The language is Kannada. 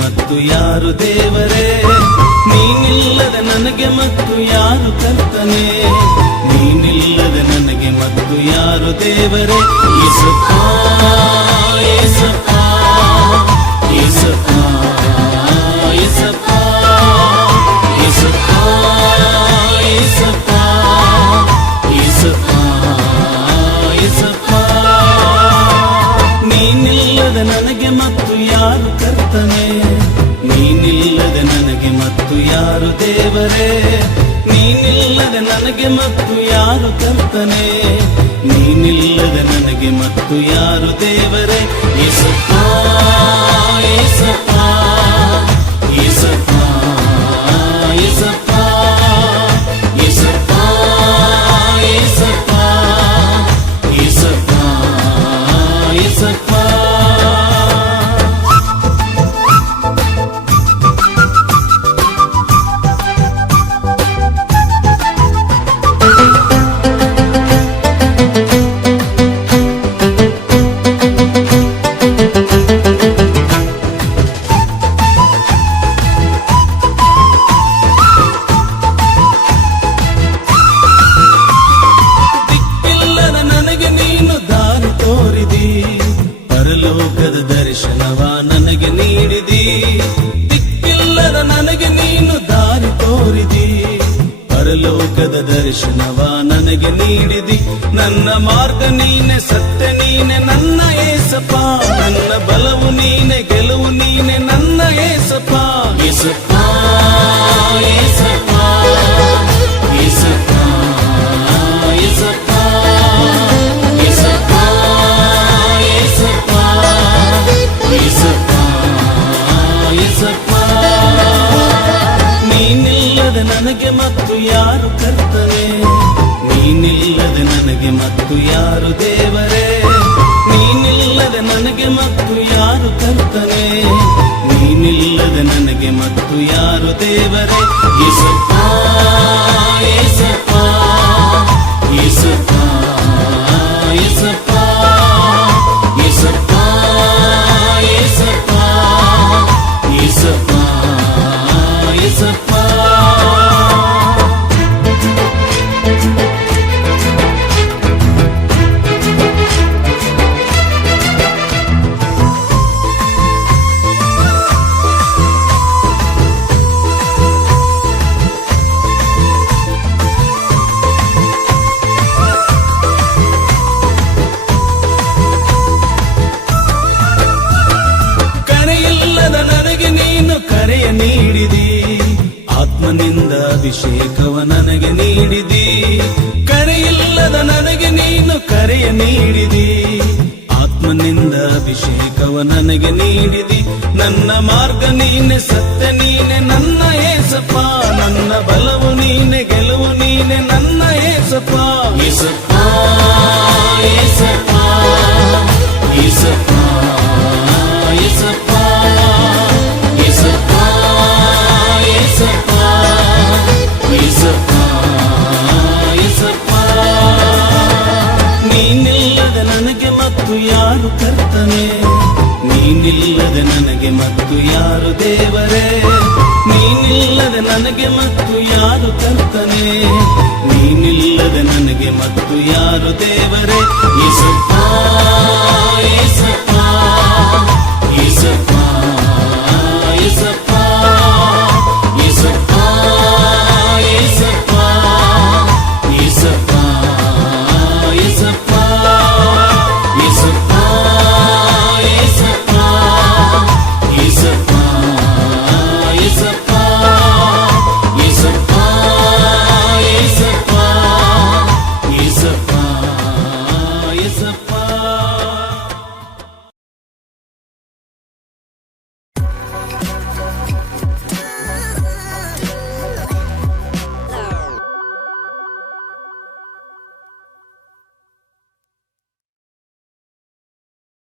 ಮತ್ತು ಯಾರು ದೇವರೇ? ನೀನಿಲ್ಲದ ನನಗೆ ಮತ್ತು ಯಾರು ಕರ್ತನೆ? ನೀನಿಲ್ಲದ ನನಗೆ ಮತ್ತು ಯಾರು ದೇವರೇ? ಯೇಸಪ್ಪ ಯೇಸಪ್ಪ ಯೇಸಪ್ಪ ಯೇಸಪ್ಪ ಯೇಸಪ್ಪ ಯೇಸಪ್ಪ ಯೇಸಪ್ಪ ಯೇಸಪ್ಪ. ನೀನಿಲ್ಲದ ನನಗೆ ಮತ್ತು ಯಾರು ಕರ್ತನೆ? ನೀನಿಲ್ಲದ ನನಗೆ ಮತ್ತು ಯಾರು ದೇವರೇ? ನೀನಿಲ್ಲದ ನನಗೆ ಮತ್ತು ಯಾರು ಕರ್ತನೆ? ನೀನಿಲ್ಲದ ನನಗೆ ಮತ್ತು ಯಾರು ದೇವರೇ? ಯೇಸಪ್ಪ ಯೇಸಪ್ಪ ಯೇಸಪ್ಪ ಯೇಸಪ್ಪ ಯೇಸಪ್ಪ ಯೇಸಪ್ಪ ಯೇಸಪ್ಪ ಯೇಸಪ್ಪ. ಪರಲೋಕದ ದರ್ಶನವ ನನಗೆ ನೀಡಿದಿ. ದಿಕ್ಕಿಲ್ಲದ ನನಗೆ ನೀನು ದಾರಿ ತೋರಿದಿ. ಪರಲೋಕದ ದರ್ಶನವ ನನಗೆ ನೀಡಿದಿ. ನನ್ನ ಮಾರ್ಗ ನೀನೆ, ಸತ್ಯ ನೀನೆ ನನ್ನ ಏಸಪ್ಪ. ನನ್ನ ಬಲವು ನೀನೆ, ಗೆಲುವು ನೀನೆ ನನ್ನ ಏಸಪ್ಪ. ಏಸಪ್ಪ ಏಸಪ್ಪ ಏಸಪ್ಪ ಏಸಪ್ಪ ಏಸಪ್ಪ ಏಸಪ್ಪ ಏಸಪ್ಪ ಏಸಪ್ಪ. ನೀನಿಲ್ಲದ ನನಗೆ ಮತ್ತು ಯಾರು ಕರ್ತನೆ? ನೀನಿಲ್ಲದ ನನಗೆ ಮತ್ತು ಯಾರು ದೇವರೇ? ನೀನಿಲ್ಲದ ನನಗೆ ಮತ್ತು ಯಾರು ಕರ್ತನೆ? ನೀನಿಲ್ಲದ ನನಗೆ ಮತ್ತು ಯಾರು ದೇವರೇ? ಯೇಸಪ್ಪ ಯೇಸಪ್ಪ ಯೇಸಪ್ಪ ಯೇಸಪ್ಪ ಯೇಸಪ್ಪ ಯೇಸಪ್ಪ ಯೇಸಪ್ಪ ಯೇಸಪ್ಪ. ಕರೆಯಿಲ್ಲದ ನನಗೆ ನೀನು ಕರೆಯ ನೀಡಿದಿ. ಆತ್ಮನಿಂದ ಅಭಿಷೇಕವ ನನಗೆ ನೀಡಿದಿ. ಕರೆಯಿಲ್ಲದ ನನಗೆ ನೀನು ಕರೆಯ ನೀಡಿದಿ. ಆತ್ಮನಿಂದ ಅಭಿಷೇಕವ ನನಗೆ ನೀಡಿದಿ. ನನ್ನ ಮಾರ್ಗ ನೀನೆ, ಸತ್ಯ ನೀನೆ ನನ್ನ ಏಸಪ್ಪ. ನನ್ನ ಬಲವು ನೀನೆ, ಗೆಲುವು ನೀನೆ ನನ್ನ ಏಸಪ್ಪ. ಏಸಪ್ಪ ಏಸಪ್ಪ ಏಸಪ್ಪ ಏಸಪ್ಪ ಏಸಪ್ಪ ಏಸಪ್ಪ ಏಸಪ್ಪ ಏಸಪ್ಪ. ನೀನಿಲ್ಲದ ನನಗೆ ಮತ್ತು ಯಾರು ಕರ್ತನೆ? ನೀನಿಲ್ಲದ ನನಗೆ ಮತ್ತು ಯಾರು ದೇವರೇ? ನೀನಿಲ್ಲದ ನನಗೆ ಮತ್ತು ಯಾರು ಕರ್ತನೆ? ನೀನಿಲ್ಲದ ನನಗೆ ಮತ್ತು ಯಾರು ದೇವರೇ? ಯೇಸಪ್ಪ ಯೇಸಪ್ಪ ಯೇಸಪ್ಪ